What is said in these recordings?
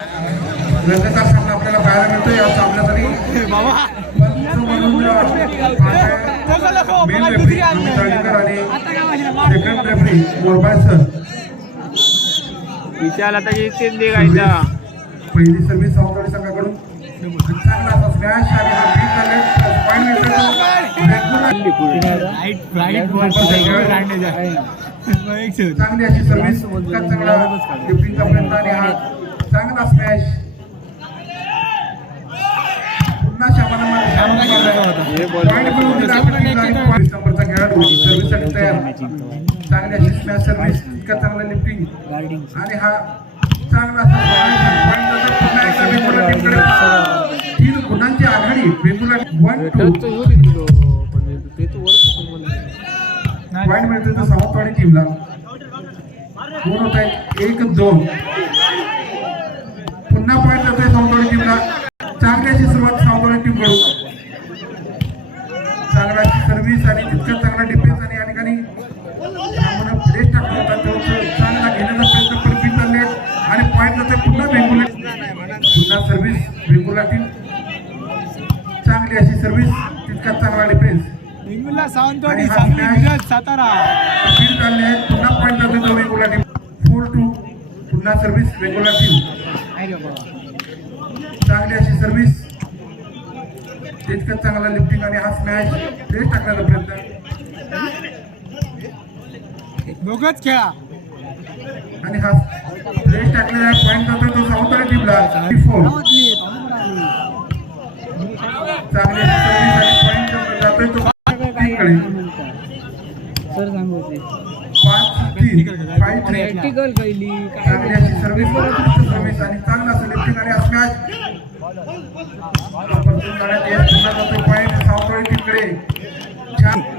रंगतदार सामना आपल्याला पाहायला मिळतोय. या सामन्यासाठी पंच म्हणून मेन रेफरी अमित राळेकर आणि सेकंड रेफरी मोरबाय सर विशाल आता येते निघायचा. पहिली सर्व्हिस सावंतवाडी संघाकडून. चांगला असा स्मॅश आणि हा बीट झाले पॉईंट चांगली अशी सर्व्हिस चांगला लिफ्टिंगचा प्रयत्न आणि हा. चांगला स्मॅश पुन्हा शंभरचा खेळाडू सर्विस तयार. चांगल्या स्मॅश सर्विस इतका चांगला लिफ्टिंग आणि हा चांगला तीन गुणांची आघाडी बेंगुला वन टू पॉईंट मिळतो सावंतवाडी टीमला दोन होत आहेत. एक दोन. पुन्हा पॉईंट जातोय सावंतवाडी टीमला चांगली अशी सुरुवात सावंतवाडी टीमकडून चांगला सर्व्हिस आणि तितका चांगला डिफेन्स आणि या ठिकाणी प्लेस टाकला होता तो चांगला घेण्याचा प्रयत्न पण फिट झाले आणि पॉईंट जातोय पुन्हा वेंगुर्ला. पुन्हा सर्व्हिस वेंगुर्ला टीम चांगली अशी सर्व्हिस तितका चांगला डिफेन्स सावंतवाडी सांगली सातारा फील्ड आहेत पुन्हा पॉईंट जातो तो वेगुला टीम फोर टू पुन्हा सर्व्हिस वेगुला टीम चांगली अशी सर्व्हिस तितकंच चांगला लिफ्टिंग आणि हा स्मॅच प्लेस टाकण्याचा प्रयत्न. दोघच खेळा. आणि हा टाकलेला पॉईंट जातो तो सावंतवाडी टीमला फोर चांगली अशी सर्व्हिस आणि पॉईंट जातोय तो टीमकडे सर सांगू पाच तीन फाईव्ह थ्री प्रॅक्टिकल पहिली चांगली अशी सर्व्हिस सर्व्हिस आणि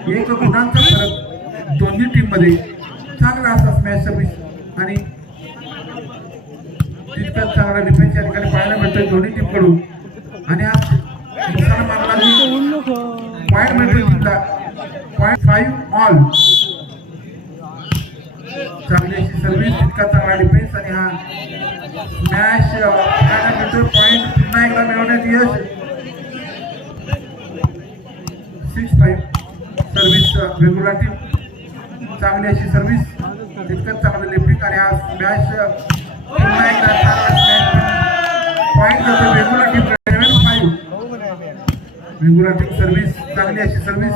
एक गुणांचा फरक दोन्ही टीममध्ये चांगला असा स्मॅच सर्व्हिस आणि तितकाच चांगला डिफेन्स या ठिकाणी पाहायला मिळतोय दोन्ही टीमकडून आणि आज पॉईंट मिळतोय टीमला पॉईंट फाईव्ह ऑल चांगली अशी सर्व्हिस तितका चांगला डिफेन्स आणि हा स्मॅश पाहायला मिळतोय पॉईंट पुन्हा एकदा मिळवण्यात यश सिक्स फाईव्ह सर्व्हिस वेगुला टीम चांगली अशी सर्व्हिस तितकंच चांगलं लिफ्टिंग आणि हा एकदा पॉईंट जातो वेगुला टीम सेव्हन फाईव्ह वेगुला टीम सर्व्हिस चांगली अशी सर्व्हिस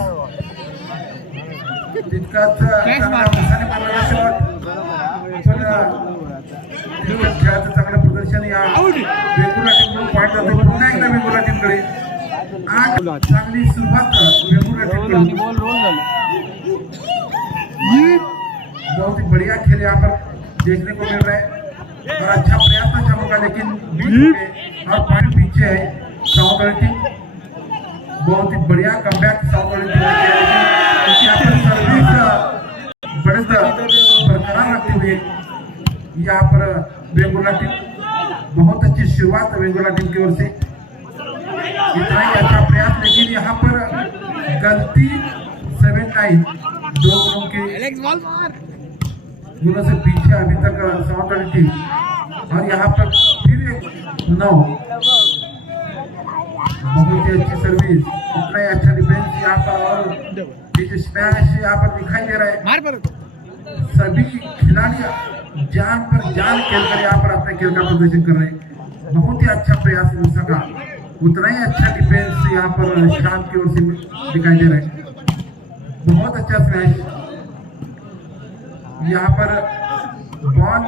तितकाच खेळाचं चांगलं प्रदर्शन या वेगुला टीमकडून पॉईंट जातो पुन्हा एकदा वेगुला टीमकडे आठ चांगली सुरुवात वेगुला टीमकडून झाला बहुत ही बढ़िया खेल यहाँ पर देखने को मिल रहा है। और अच्छा प्रयास था चमका लेकिन और पॉइंट पीछे है साउथ टीम। बहुत ही बढ़िया साउथ ने यहाँ पर सर्विस बरकरार रखते हुए यहाँ पर बेंगोला टीम बहुत अच्छी शुरुआत बेंगोला टीम की ओर से। इतना ही अच्छा प्रयास लेकिन यहाँ पर गलती सेवन नाइन दो गुणों की गुणों से पीछे अभी तक समापन टीम और यहाँ पर फिर एक नौ। बहुत ही अच्छी सर्विस उतना ही अच्छा डिफेंस यहाँ पर और जो स्मैश यहाँ पर दिखाई दे रहा है। सभी खिलाड़ी जान पर जान खेल कर यहाँ पर अपने खेल का प्रदर्शन कर रहे हैं। बहुत ही अच्छा प्रयास हो सका। उतना ही अच्छा डिफेंस यहाँ पर शाम की ओर से दिखाई दे रहा है। बहुत अच्छा स्मैश यहाँ पर बॉल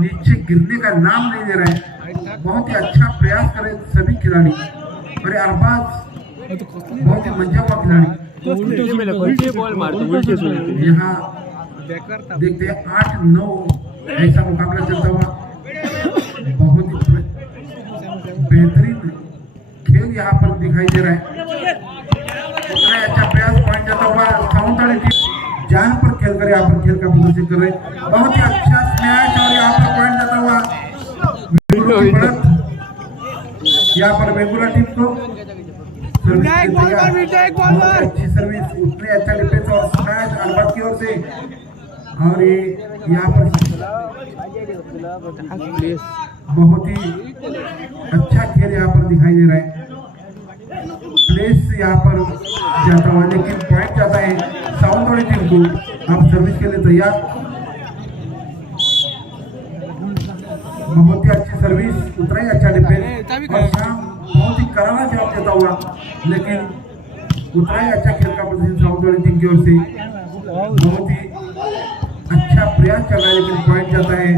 नीचे गिरने का नाम नहीं ले रहा है। बहुत ही अच्छा प्रयास करे सभी खिलाड़ी। और अरबाज बहुत ही मंजा हुआ खिलाड़ी। यहाँ देखते हैं आठ नौ ऐसा मुकाबला चलता हुआ। बहुत ही बेहतरीन खेल यहाँ पर दिखाई दे रहा है। यहाँ पर खेल का प्रदर्शन कर रहे हैं बहुत ही अच्छा स्मैश और यहाँ पर पॉइंट जाता हुआ। यहाँ पर वेंगुर्ला टीम को हैं। बहुत मार। अच्छी सर्विस उतने अच्छा डिफेंस और स्मैश अरबत की ओर से और ये यहाँ पर बहुत ही खेल यहाँ पर दिखाई दे रहा है प्लेस यहाँ पर जाता हुआ लेकिन पॉइंट जाता है साउंड वाली टीम को अब सर्विस के लिए तैयार? बहुत ही अच्छी सर्विस उतना ही अच्छा डिफेंस और शाम बहुत ही करारा जवाब देता हुआ। लेकिन उतना ही अच्छा खेल का प्रदर्शन साउथ वाली टीम की ओर से। बहुत ही अच्छा प्रयास कर रहा है लेकिन पॉइंट जाता है।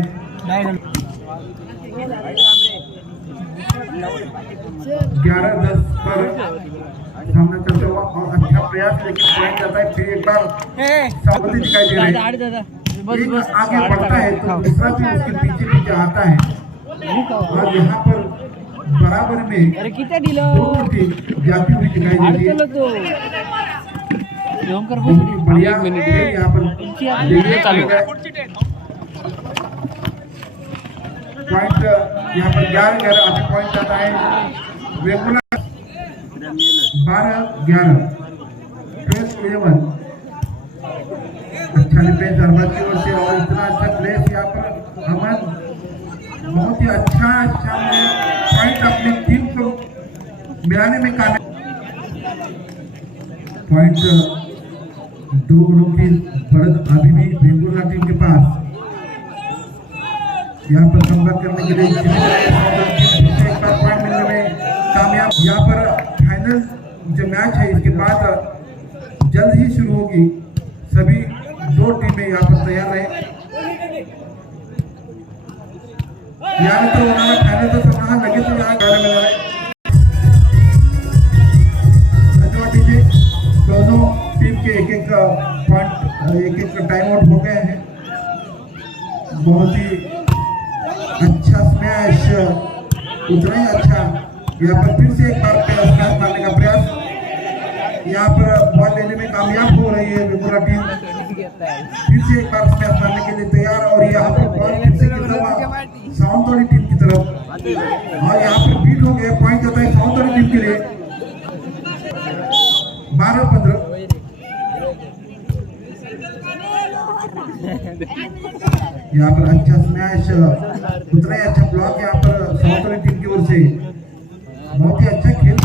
ग्यारह दस पर सामना चलता हुआ और अच्छा प्रयास लेकिन पॉइंट जाता है फिर एक बार सावधि दिखाई दे रहा है। आगे बढ़ता है तो दूसरा भी उसके पीछे पीछे आता है और यहाँ पर बराबर में जाती हुई दिखाई दे रही है। तो। बढ़िया यहाँ पर। पॉइंट यहाँ पर ग्यारह ग्यारह अभी पॉइंट जाता है। रेगुलर बारह ग्यारह ट्वेल्व इलेवन अच्छा डिफेंस अरबाज से और इतना अच्छा प्लेस यहाँ पर अमन बहुत ही अच्छा अच्छा पॉइंट अपनी टीम को मिलाने में कामयाब पॉइंट दो गुणों की बढ़त अभी भी बेंगुला टीम के पास यहाँ पर कमबैक करने के लिए जो मैच है, इसके बाद जल्द ही शुरू होगी। सभी दो टीमें यहाँ पर तैयार रहे। यानंतर होणारा फायनलचा सामना हा लगेच या गाड्या मिळणार आहे धन्यवाद दोनों टीम के एक एक पॉइंट एक एक टाइम आउट हो गए हैं। बहुत ही अच्छा स्मैश उतना ही अच्छा। यहाँ पर फिर से एक बार स्मैश मारने का प्रयास यहाँ पर बॉल लेने में कामयाब हो रही है विपुला टीम फिर से एक बार स्मैश मारने के लिए तैयार और यहाँ पर बॉल फिर से गिरता साउंड टीम की तरफ़। और यहाँ पर बीट हो गया पॉइंट जाता है वाली टीम के लिए। बारह पंद्रह। यहाँ पर अच्छा स्मैश उतना ही अच्छा ब्लॉक यहाँ पर वाली टीम की ओर से। बहुत ही अच्छा खेल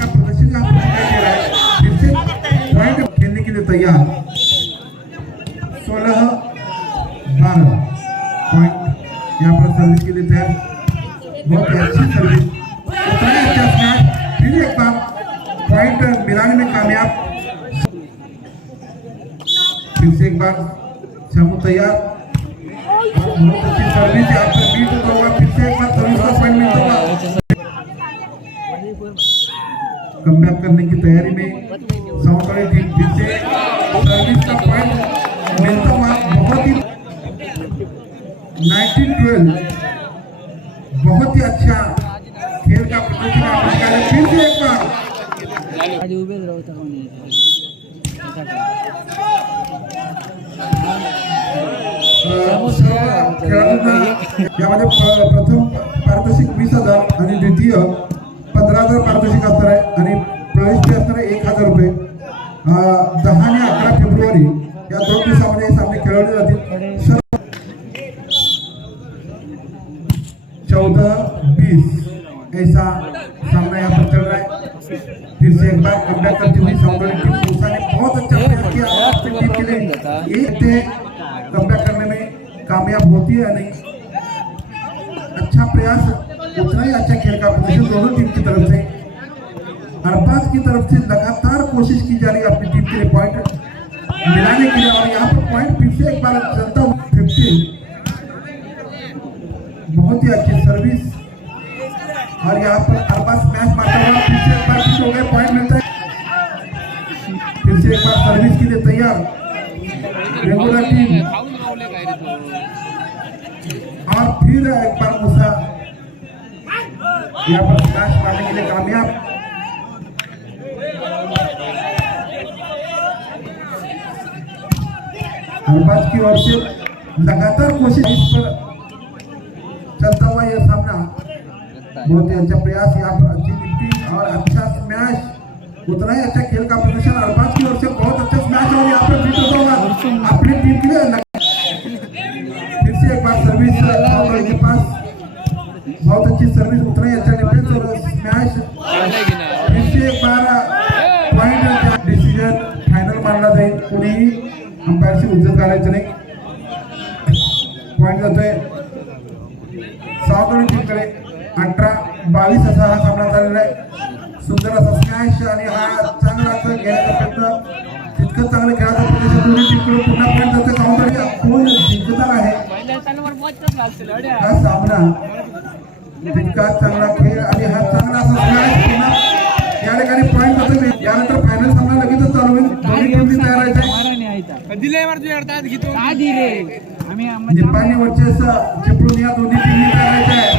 के लिए तैयार बहुत ही अच्छी सर्विस फिर एक बार पॉइंट मिलाने में कामयाब। फिर से एक बार शमू तैयार। सर्विस पर बीट होता हुआ फिर से एक बार सर्विस पॉइंट मिलता हुआ कमबैक करने की तैयारी में वाली टीम फिर से सर्विस का पॉइंट मिलता हुआ बहुत ही 1912 यामध्ये प्रथम पारितोषिक वीस हज़ार द्वितीय पंधरा हज़ार पारितोषिक प्रवेश एक हज़ार रुपये. दहा एक थे कमबैक करने में कामयाब होती है या नहीं अच्छा प्रयास उतना ही अच्छा खेल का प्रदर्शन दोनों टीम की तरफ़ से अरबाज की तरफ़ से लगातार कोशिश की जा रही है अपनी टीम के लिए पॉइंट मिलाने के लिए और यहाँ पर पॉइंट फिर से एक बार चलता हुआ फिफ्टीन बहुत ही अच्छी सर्विस और यहाँ पर अरबाज मैच मारता हुआ फिर से एक बार फिट हो गए पॉइंट मिलता है फिर से एक बार सर्विस के लिए तैयार रेगुलर टीम और फिर एक बार मूसा यहाँ पर मैच मारने के लिए कामयाब अरबाज की ओर से लगातार कोशिश इस पर चलता हुआ यह सामना बहुत ही अच्छा प्रयास यहाँ पर अच्छी निफ्टी और अच्छा स्मैश उतना ही अच्छा खेल का प्रदर्शन और की ओर से बहुत अच्छा स्मैच और यहाँ पे बीट होगा अपनी टीम के लिए फिर से एक बार सर्विस के पास बहुत अच्छी सर्विस उतना ही अच्छा डिफेंस और स्मैच फिर से एक बार पॉइंट डिसीजन फाइनल मानना फायनल मानला ही अंपायर से उज्जत घालायचं नाही. पॉइंट जातोय. टीम टीमकडे अठरा बावीस असा हा सामना झालेला आहे. सुंदर असा स्मॅश आणि हा चांगला असं घेण्याचा प्रयत्न तितकं चांगलं खेळाचा प्रयत्न दोन्ही टीमकडून पुन्हा पॉईंट जातोय सावधणी कोण जिंकणार आहे? हा सामना. तितका चांगला खेळ आणि हा चांगला असा स्मॅश पुन्हा या ठिकाणी पॉईंट जातोय यानंतर फायनल सामना लगेचच चालू होईल. दोन्ही टीमनी तयार आहे. मारा नाही आयता दिले मारतो अर्धा घेतो. का दिले आम्ही निपाणी वर्चस्व चिपळूण या दोन्ही टीमनी करायचं आहे.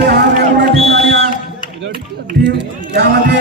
मिळतोय हा वेगवेगळ्या टीम हा टीम यामध्ये